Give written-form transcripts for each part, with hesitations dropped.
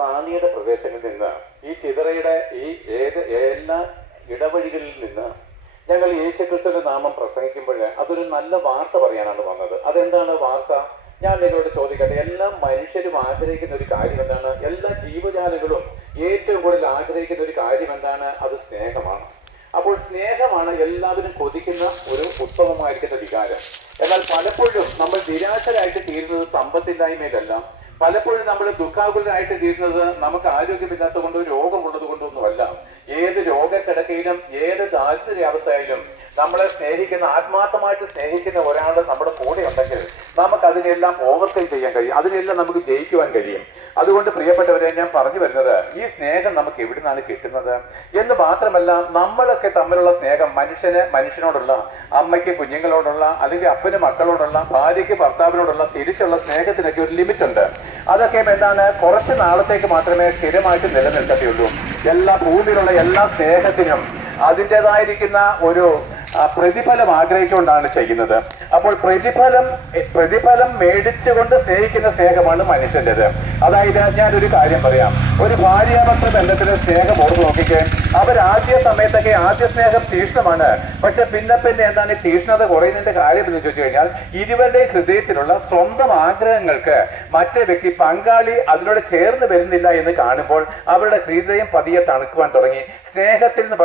റാന്നിയുടെ പ്രദേശങ്ങളിൽ നിന്ന്, ഈ ചിതറയുടെ ഈ എല്ലാ ഇടവഴികളിൽ നിന്ന് ഞങ്ങൾ യേശുക്രിസ്തുവിന്റെ നാമം പ്രസംഗിക്കുമ്പോൾ അതൊരു നല്ല വാർത്ത പറയാനാണ് വന്നത്. അതെന്താണ് വാർത്ത? ഞാൻ നിങ്ങളോട് ചോദിക്കട്ടെ, എല്ലാ മനുഷ്യരും ആഗ്രഹിക്കുന്ന ഒരു കാര്യം എന്താണ്? എല്ലാ ജീവജാലങ്ങളും ഏറ്റവും കൂടുതൽ ആഗ്രഹിക്കുന്ന ഒരു കാര്യം എന്താണ്? അത് സ്നേഹമാണ്. അപ്പോൾ സ്നേഹമാണ് എല്ലാവരും കൊതിക്കുന്ന ഒരു ഉത്തമമായിരിക്കുന്ന വികാരം. എന്നാൽ പലപ്പോഴും നമ്മൾ നിരാശരായിട്ട് തീരുന്നത് സമ്പത്തില്ലായ്മയിലല്ല. പലപ്പോഴും നമ്മൾ ദുഃഖാകുലരായിട്ട് തീരുന്നത് നമുക്ക് ആരോഗ്യമില്ലാത്ത കൊണ്ടോ രോഗമുള്ളത് കൊണ്ടൊന്നുമല്ല. ഏത് രോഗക്കിടക്കയിലും ഏത് ദാരിദ്ര്യാവസ്ഥയിലും നമ്മളെ സ്നേഹിക്കുന്ന, ആത്മാർത്ഥമായിട്ട് സ്നേഹിക്കുന്ന ഒരാൾ നമ്മുടെ കൂടെ ഉണ്ടെങ്കിൽ നമുക്ക് അതിനെല്ലാം ഓവർകം ചെയ്യാൻ കഴിയും, അതിനെല്ലാം നമുക്ക് ജയിക്കുവാൻ കഴിയും. അതുകൊണ്ട് പ്രിയപ്പെട്ടവരെ, ഞാൻ പറഞ്ഞു വരുന്നത്, ഈ സ്നേഹം നമുക്ക് എവിടെ നിന്നാണ് കിട്ടുന്നത് എന്ന് മാത്രമല്ല, നമ്മളൊക്കെ തമ്മിലുള്ള സ്നേഹം, മനുഷ്യനോടുള്ള, അമ്മയ്ക്ക് കുഞ്ഞുങ്ങളോടുള്ള, അല്ലെങ്കിൽ അപ്പന് മക്കളോടുള്ള, ഭാര്യയ്ക്ക് ഭർത്താവിനോടുള്ള തിരിച്ചുള്ള സ്നേഹത്തിനൊക്കെ ഒരു ലിമിറ്റ് ഉണ്ട്. അതൊക്കെ എന്താണ്? കുറച്ച് നാളത്തേക്ക് മാത്രമേ സ്ഥിരമായിട്ട് നിലനിൽക്കത്തുള്ളൂ. എല്ലാ ഭൂമിയിലുള്ള എല്ലാ സ്നേഹത്തിനും അതിൻ്റെതായിരിക്കുന്ന ഒരു പ്രതിഫലം ആഗ്രഹിച്ചുകൊണ്ടാണ് ചെയ്യുന്നത്. അപ്പോൾ പ്രതിഫലം മേടിച്ചുകൊണ്ട് സ്നേഹിക്കുന്ന സ്നേഹമാണ് മനുഷ്യൻ്റെത്. അതായത് ഞാനൊരു കാര്യം പറയാം, ഒരു ഭാര്യാഭർത്തൃ ബന്ധത്തിലെ സ്നേഹം ഓർത്ത് നോക്കിക്കേ. ആദ്യ സമയത്തൊക്കെ ആദ്യ സ്നേഹം തീക്ഷ്ണമാണ്. പക്ഷെ പിന്നെ എന്താണ് ഈ തീക്ഷ്ണത കുറയുന്നതിന്റെ കാര്യം എന്ന് ചോദിച്ചു കഴിഞ്ഞാൽ, ഇരുവരുടെ ഹൃദയത്തിലുള്ള സ്വന്തം ആഗ്രഹങ്ങൾക്ക് മറ്റേ വ്യക്തി പങ്കാളി അതിനോട് ചേർന്ന് വരുന്നില്ല എന്ന് കാണുമ്പോൾ അവരുടെ ഹൃദയം പതിയെ തണുക്കുവാൻ തുടങ്ങി. സ്നേഹത്തിൽ നിന്ന്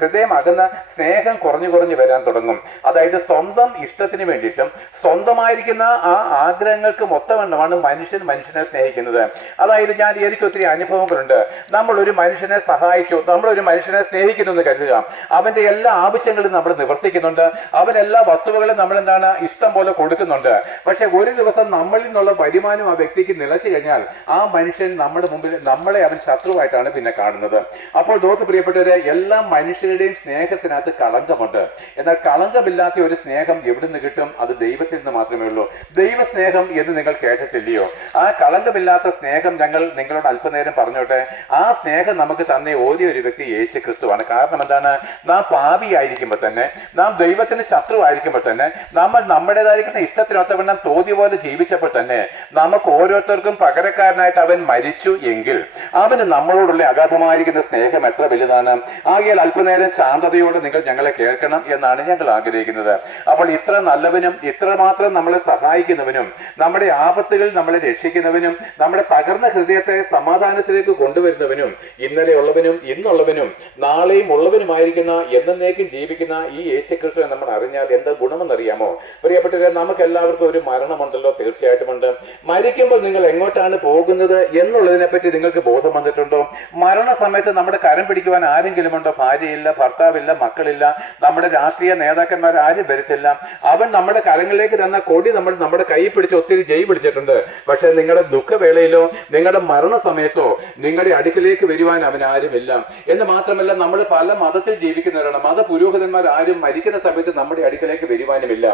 ഹൃദയം അകന്ന സ്നേഹം കുറഞ്ഞു വരാൻ തുടങ്ങും. അതായത് സ്വന്തം ഇഷ്ടത്തിന് വേണ്ടിയിട്ടും സ്വന്തമായിരിക്കുന്ന ആ ആഗ്രഹങ്ങൾക്ക് മൊത്തമെണ്ണമാണ് മനുഷ്യനെ സ്നേഹിക്കുന്നത്. അതായത് എനിക്ക് ഒത്തിരി അനുഭവങ്ങളുണ്ട്. നമ്മളൊരു മനുഷ്യനെ സഹായിച്ചു, നമ്മളൊരു മനുഷ്യനെ സ്നേഹിക്കുന്നു എന്ന് കരുതുക. അവന്റെ എല്ലാ ആവശ്യങ്ങളും നമ്മൾ നിവർത്തിക്കുന്നുണ്ട്, അവൻ എല്ലാ വസ്തുവകളും നമ്മൾ ഇഷ്ടം പോലെ കൊടുക്കുന്നുണ്ട്. പക്ഷെ ഒരു ദിവസം നമ്മളിൽ നിന്നുള്ള വരുമാനം ആ വ്യക്തിക്ക് നിലച്ചു കഴിഞ്ഞാൽ ആ മനുഷ്യൻ നമ്മുടെ മുമ്പിൽ നമ്മളെ അവൻ ശത്രുവായിട്ടാണ് പിന്നെ കാണുന്നത്. അപ്പോൾ നോക്ക് പ്രിയപ്പെട്ടവരെ, എല്ലാ മനുഷ്യരുടെയും സ്നേഹത്തിനകത്ത് കളങ്കമുണ്ട്. എന്നാൽ കളങ്കമില്ലാത്ത ഒരു സ്നേഹം എവിടെ നിന്ന് കിട്ടും? അത് ദൈവത്തിൽ നിന്ന് മാത്രമേ ഉള്ളൂ. ദൈവസ്നേഹം എന്ന് നിങ്ങൾ കേട്ടിട്ടില്ലയോ? ആ കളങ്കമില്ലാത്ത സ്നേഹം ഞങ്ങൾ നിങ്ങളോട് അല്പനേരം പറഞ്ഞോട്ടെ. ആ സ്നേഹം നമുക്ക് തന്നെ ഓരോ ഒരു വ്യക്തി യേശു ക്രിസ്തുവാണ്. കാരണം എന്താണ്? നാം പാപിയായിരിക്കുമ്പോൾ തന്നെ, നാം ദൈവത്തിന് ശത്രുവായിരിക്കുമ്പോൾ തന്നെ, നമ്മൾ നമ്മുടേതായിരിക്കുന്ന ഇഷ്ടത്തിനൊത്തവണ്ണം തോന്നിയ പോലെ ജീവിച്ചപ്പോൾ തന്നെ നമുക്ക് ഓരോരുത്തർക്കും പകരക്കാരനായിട്ട് അവൻ മരിച്ചു എങ്കിൽ അവന് നമ്മളോടുള്ള അഗാധമായിരിക്കുന്ന സ്നേഹം എത്ര വലുതാണ്. ആകയാൽ അല്പനേരം ശാന്തതയോടെ നിങ്ങൾ ഞങ്ങളെ കേൾക്കണം എന്നാണ് ഞങ്ങൾ ആഗ്രഹിക്കുന്നത്. അപ്പോൾ ഇത്ര നല്ലവനും ഇത്രമാത്രം നമ്മളെ സഹായിക്കുന്നവനും നമ്മുടെ ആപത്തുകൾ നമ്മളെ രക്ഷിക്കുന്നവനും നമ്മുടെ തകർന്ന ഹൃദയത്തെ സമാധാനത്തിലേക്ക് കൊണ്ടുവരുന്നവനും ഇന്നലെ ഉള്ളവനും ഇന്നുള്ളവനും നാളെയും ഉള്ളവനുമായിരിക്കുന്ന എന്നേക്കും ജീവിക്കുന്ന ഈ യേശുക്രിസ്തുവിനെ നമ്മൾ അറിഞ്ഞാൽ എന്താ ഗുണമെന്നറിയാമോ? പ്രിയപ്പെട്ടവരെ, നമുക്ക് എല്ലാവർക്കും ഒരു മരണമുണ്ടല്ലോ. തീർച്ചയായിട്ടുമുണ്ട്. മരിക്കുമ്പോൾ നിങ്ങൾ എങ്ങോട്ടാണ് പോകുന്നത് എന്നുള്ളതിനെ പറ്റി നിങ്ങൾക്ക് ബോധം വന്നിട്ടുണ്ടോ? മരണസമയത്ത് നമ്മുടെ കരം പിടിക്കുവാൻ ആരെങ്കിലും ഉണ്ടോ? ഭാര്യയില്ല, ഭർത്താവില്ല, മക്കളില്ല, നമ്മുടെ രാഷ്ട്രീയ നേതാക്കന്മാർ ആരും വരത്തില്ല. അവൻ നമ്മുടെ കരങ്ങളിലേക്ക് തന്ന കൊടി നമ്മുടെ കൈ പിടിച്ച് ഒത്തിരി ജയ് പിടിച്ചിട്ടുണ്ട്. പക്ഷെ നിങ്ങളുടെ ദുഃഖവേളയിലോ നിങ്ങളുടെ മരണസമയത്തോ നിങ്ങളുടെ അടുക്കിലേക്ക് വരുവാൻ അവൻ ആരുമില്ല. എന്ന് മാത്രമല്ല, നമ്മൾ പല മതത്തിൽ ജീവിക്കുന്നവരാണ്. മത പുരോഹിതന്മാർ ആരും മരിക്കുന്ന സമയത്ത് നമ്മുടെ അടുക്കിലേക്ക് വരുവാനുമില്ല.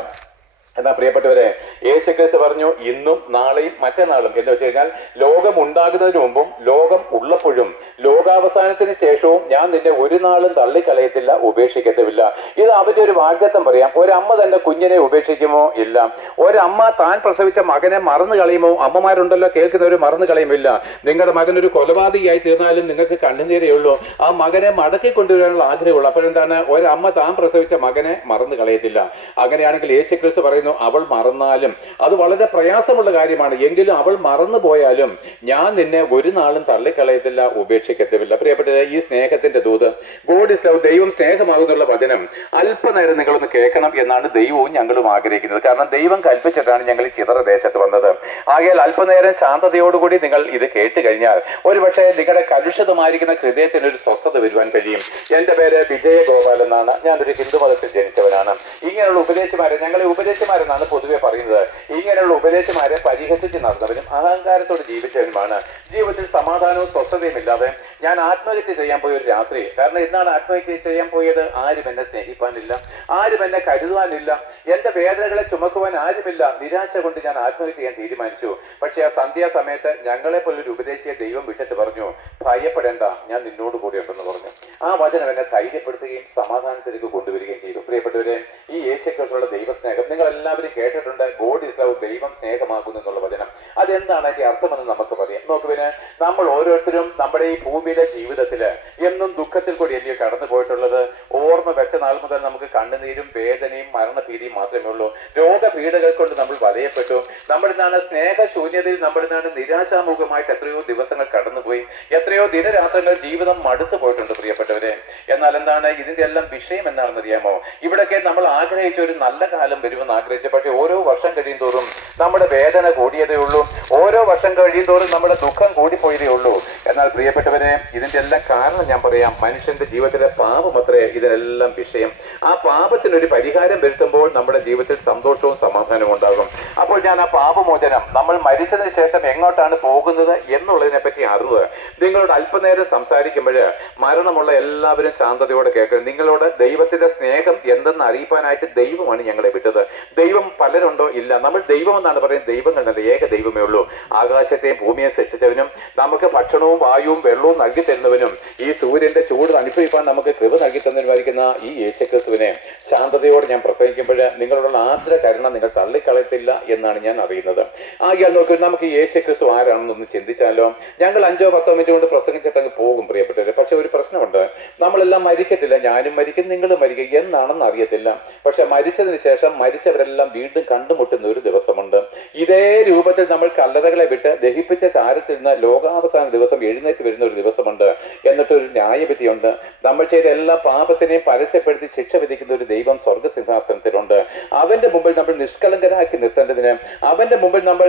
എന്നാ പ്രിയപ്പെട്ടവരെ, യേശുക്രിസ്തു പറഞ്ഞു ഇന്നും നാളെയും മറ്റന്നാളും എന്ന് വെച്ച് കഴിഞ്ഞാൽ ലോകം ഉണ്ടാകുന്നതിന് മുമ്പും ലോകം ഉള്ളപ്പോഴും ലോകാവസാനത്തിന് ശേഷവും ഞാൻ നിന്നെ ഒരു നാളും തള്ളിക്കളയത്തില്ല, ഉപേക്ഷിക്കത്തുമില്ല. ഇത് അവന്റെ ഒരു വാഗ്ദത്തം പറയാം. ഒരമ്മ തന്റെ കുഞ്ഞിനെ ഉപേക്ഷിക്കുമോ? ഇല്ല. ഒരമ്മ താൻ പ്രസവിച്ച മകനെ മറന്നു കളയുമോ? അമ്മമാരുണ്ടല്ലോ കേൾക്കുന്നവർ, മറന്നു കളയുമില്ല. നിങ്ങളുടെ മകൻ ഒരു കൊലപാതകയായി തീർന്നാലും നിങ്ങൾക്ക് കണ്ണുനീരേ ഉള്ളൂ. ആ മകനെ മടക്കി കൊണ്ടുവരാനുള്ള ആഗ്രഹമുള്ളൂ. അപ്പോഴെന്താണ്? ഒരമ്മ താൻ പ്രസവിച്ച മകനെ മറന്നു കളയത്തില്ല. അങ്ങനെയാണെങ്കിൽ യേശുക്രിസ്തു പറയുന്നു, അവൾ മറന്നാലും അത് വളരെ പ്രയാസമുള്ള കാര്യമാണ്, എങ്കിലും അവൾ മറന്നു പോയാലും ഞാൻ നിന്നെ ഒരു നാളും തള്ളിക്കളയത്തില്ല, ഉപേക്ഷിക്കത്തില്ല. പ്രിയപ്പെട്ടവരെ, ഈ സ്നേഹത്തിന്റെ ദൂത്, ഗോഡ് ഇസ് ലവ്, ദൈവം സ്നേഹമാകുന്നുള്ള വചനം അല്പനേരം നിങ്ങളൊന്ന് കേൾക്കണം എന്നാണ് ദൈവവും ഞങ്ങളും ആഗ്രഹിക്കുന്നത്. കാരണം ദൈവം കൽപ്പിച്ചിട്ടാണ് ഞങ്ങൾ ഈ ചിതറ ദേശത്ത് വന്നത്. ആകയാൽ അല്പനേരം ശാന്തതയോടുകൂടി നിങ്ങൾ ഇത് കേട്ട് കഴിഞ്ഞാൽ ഒരുപക്ഷെ നിങ്ങളുടെ കലുഷിതമായിരിക്കുന്ന ഹൃദയത്തിന് ഒരു സ്വസ്ഥത വരുവാൻ കഴിയും. എന്റെ പേര് വിജയഗോപാൽ എന്നാണ്. ഞാനൊരു ഹിന്ദു മതത്തിൽ ജനിച്ചവനാണ്. ഇങ്ങനെയുള്ള ഉപദേശമാരെ, ഞങ്ങളെ ഉപദേശമാരെന്നാണ് പൊതുവെ പറയുന്നത്. ഇങ്ങനെയുള്ള ഉപദേശമാരെ പരിഹസിച്ച് നടന്നവനും അഹങ്കാരത്തോട് ജീവിച്ചവനുമാണ്. ജീവിതത്തിൽ സമാധാനവും സ്വസ്ഥതയും ഇല്ലാതെ ഞാൻ ആത്മഹത്യ ചെയ്യാൻ പോയ ഒരു രാത്രി. കാരണം എന്താണ് ആത്മഹത്യ ചെയ്യാൻ പോയത്? ആരും എന്നെ സ്നേഹിപ്പാനില്ല, ആരും എന്നെ കരുതാനില്ല, എന്റെ വേദനകളെ ചുമക്കുവാൻ ആരുമില്ല. നിരാശ കൊണ്ട് ഞാൻ ആത്മഹത്യ ചെയ്യാൻ തീരുമാനിച്ചു. പക്ഷെ ആ സന്ധ്യാസമയത്ത് ഞങ്ങളെ പോലൊരു ഉപദേശിയെ ദൈവം വിട്ടിട്ട് പറഞ്ഞു, ഭയപ്പെടേണ്ട, ഞാൻ നിന്നോട് കൂടി ഉണ്ടെന്ന് പറഞ്ഞു. ആ വചനം എന്നെ ധൈര്യപ്പെടുത്തുകയും സമാധാനത്തിലേക്ക് കൊണ്ടുവരികയും ചെയ്തു. പ്രിയപ്പെട്ടവരെ, ഈ യേശുക്രിസ്തുവിന്റെ ദൈവസ്നേഹം നിങ്ങൾ എല്ലാവരും കേട്ടിട്ടുണ്ട് ഗോഡ് ഈസ് ലവ്, ദൈവം സ്നേഹമാകുന്നു എന്നുള്ള വചനം. അതെന്താണ് അതിന്റെ അർത്ഥമെന്ന് നമുക്ക് പറയാം. നോക്കുവിന്, നമ്മൾ ഓരോരുത്തരും നമ്മുടെ ഈ ഭൂമിയിലെ ജീവിതത്തിൽ എന്നും ദുഃഖത്തിൽ കൂടി അല്ലയോ കടന്നു പോയിട്ടുള്ളത്. ഓർമ്മ വെച്ച നാൾ മുതൽ നമുക്ക് കണ്ണുനീരും വേദനയും മരണഭീതിയും മാത്രമേ ഉള്ളൂ. രോഗപീഠകൾ കൊണ്ട് നമ്മൾ വലയപ്പെട്ടു. നമ്മളിന്നാണ് സ്നേഹശൂന്യതയിൽ, നമ്മളിന്നാണ് നിരാശാമുഖമായിട്ട് എത്രയോ ദിവസങ്ങൾ കടന്നുപോയി. എത്രയോ ദിനരാത്രങ്ങൾ ജീവിതം മടുത്തു പോയിട്ടുണ്ട് പ്രിയപ്പെട്ടവരെ. എന്നാൽ എന്താണ് ഇതിന്റെ എല്ലാം വിഷയം എന്താണെന്ന് അറിയാമോ? ഇവിടൊക്കെ നമ്മൾ ആഗ്രഹിച്ച ഒരു നല്ല കാലം വരുമെന്ന് ആഗ്രഹിച്ചു. പക്ഷെ ഓരോ വർഷം കഴിയും തോറും നമ്മുടെ വേദന കൂടിയതേ ഉള്ളൂ. ഓരോ വർഷം കഴിയും തോറും നമ്മുടെ ദുഃഖം കൂടിപ്പോയതേ ഉള്ളൂ. എന്നാൽ പ്രിയപ്പെട്ടവരെ, ഇതിന്റെ എല്ലാം കാരണം ഞാൻ പറയാം. മനുഷ്യന്റെ ജീവിതത്തിലെ പാപം അത്രേ ഇതിനെല്ലാം വിഷയം. ആ പാപത്തിനൊരു പരിഹാരം വരുത്തുമ്പോൾ നമ്മുടെ ജീവിതത്തിൽ സന്തോഷവും സമാധാനവും ഉണ്ടാകും. അപ്പോൾ ഞാൻ ആ പാപമോചനം, നമ്മൾ മരിച്ചതിന് ശേഷം എങ്ങോട്ടാണ് പോകുന്നത് എന്നുള്ളതിനെ പറ്റി അറിവ് നിങ്ങളോട് അല്പനേരം സംസാരിക്കുമ്പോൾ മരണമുള്ള എല്ലാവരും ശാന്തതയോടെ കേൾക്കുക. നിങ്ങളോട് ദൈവത്തിന്റെ സ്നേഹം എന്തെന്ന് അറിയിപ്പാനായിട്ട് ദൈവമാണ് ഞങ്ങളെ വിട്ടത്. ദൈവം പലരുണ്ടോ? ഇല്ല. നമ്മൾ ദൈവം എന്നാണ് പറയുന്നത്. ദൈവങ്ങളല്ല, ഏക ദൈവമേ ഉള്ളൂ. ആകാശത്തെയും ഭൂമിയെ സൃഷ്ടിച്ചവനും നമുക്ക് ഭക്ഷണവും വായുവും വെള്ളവും നൽകി തരുന്നവനും ഈ സൂര്യന്റെ ചൂട് അനുഭവിക്കാൻ നമുക്ക് കൃപ നൽകി തന്നവനുമായിരിക്കുന്ന ഈ യേശുക്രിസ്തുവിനെ ശാന്തതയോടെ ഞാൻ പ്രസംഗിക്കുമ്പോൾ നിങ്ങളുടെ ആർദ്ര കരുണ നിങ്ങൾ തള്ളിക്കളയത്തില്ല എന്നാണ് ഞാൻ അറിയുന്നത്. ആകിയാൽ നോക്കൂ, നമുക്ക് യേശുക്രിസ്തു ആരാണെന്നൊന്ന് ചിന്തിച്ചാലോ. ഞങ്ങൾ 5-10 മിനിറ്റ് കൊണ്ട് പ്രസംഗിച്ചിട്ടങ്ങ് പോകും പ്രിയപ്പെട്ടവരെ. പക്ഷെ ഒരു പ്രശ്നമുണ്ട്. നമ്മളെല്ലാം മരിക്കത്തില്ല. ഞാനും മരിക്കും, നിങ്ങളും മരിക്കും എന്നാണെന്ന് അറിയത്തില്ല. പക്ഷെ മരിച്ചതിന് ശേഷം മരിച്ചവരെല്ലാം വീണ്ടും കണ്ടുമുട്ടുന്ന ഒരു ദിവസമുണ്ട്. ഇതേ രൂപത്തിൽ നമ്മൾ കല്ലറകളെ വിട്ട് ദഹിപ്പിച്ച ചാരത്തിൽ നിന്ന് ലോകാവസാന ദിവസം എഴുന്നേറ്റ് വരുന്ന ഒരു ദിവസമുണ്ട്. എന്നിട്ടൊരു ന്യായവിധിയുണ്ട്. നമ്മൾ ചെയ്ത എല്ലാ പാപത്തിനെയും പരസ്യപ്പെടുത്തി ശിക്ഷ വിധിക്കുന്ന ഒരു ദൈവം സ്വർഗസിംഹാസനത്തിലുണ്ട്. അവന്റെ മുമ്പിൽ നമ്മൾ നിഷ്കളങ്കരാക്കി നിർത്തേണ്ടതിന്, അവന്റെ മുമ്പിൽ നമ്മൾ